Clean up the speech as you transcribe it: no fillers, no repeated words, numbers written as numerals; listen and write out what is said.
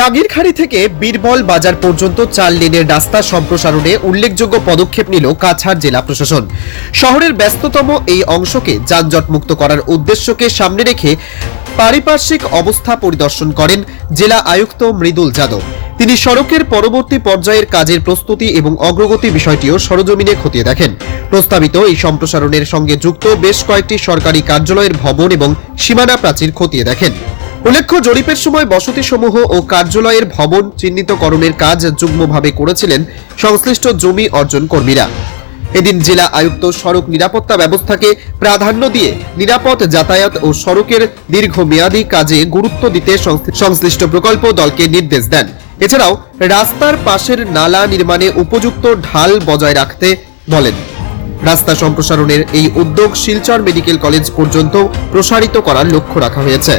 রাগীরখাড়ি থেকে বীরবল বাজার পর্যন্ত 4 লেনের রাস্তা সম্প্রসারণে উল্লেখযোগ্য পদক্ষেপ নিল কাছাড় জেলা প্রশাসন। শহরের ব্যস্ততম এই অংশকে যানজটমুক্ত করার উদ্দেশ্যকে সামনে রেখে পারিপার্শ্বিক অবস্থা পরিদর্শন করেন জেলা আয়ুক্ত মৃদুল যাদব। তিনি সড়কের পরবর্তী পর্যায়ের কাজের প্রস্তুতি এবং অগ্রগতি বিষয়টিও সরজমিনে খতিয়ে দেখেন। প্রস্তাবিত এই সম্প্রসারণের সঙ্গে যুক্ত বেশ কয়েকটি সরকারি কার্যালয়ের ভবন এবং সীমানা প্রাচীর খতিয়ে দেখেন। উল্লেখ্য, জরিপের সময় বসতিসমূহ ও কার্যালয়ের ভবন চিহ্নিতকরণের কাজ যুগ্মভাবে করেছিলেন সংশ্লিষ্ট জমি অর্জন কর্মীরা। এদিন জেলা আয়ুক্ত সড়ক নিরাপত্তা ব্যবস্থাকে প্রাধান্য দিয়ে নিরাপদ যাতায়াত ও সড়কের দীর্ঘমেয়াদী কাজে গুরুত্ব দিতে সংশ্লিষ্ট প্রকল্প দলকে নির্দেশ দেন। এছাড়াও রাস্তার পাশের নালা নির্মাণে উপযুক্ত ঢাল বজায় রাখতে বলেন। রাস্তা সম্প্রসারণের এই উদ্যোগ শিলচর মেডিকেল কলেজ পর্যন্ত প্রসারিত করার লক্ষ্য রাখা হয়েছে।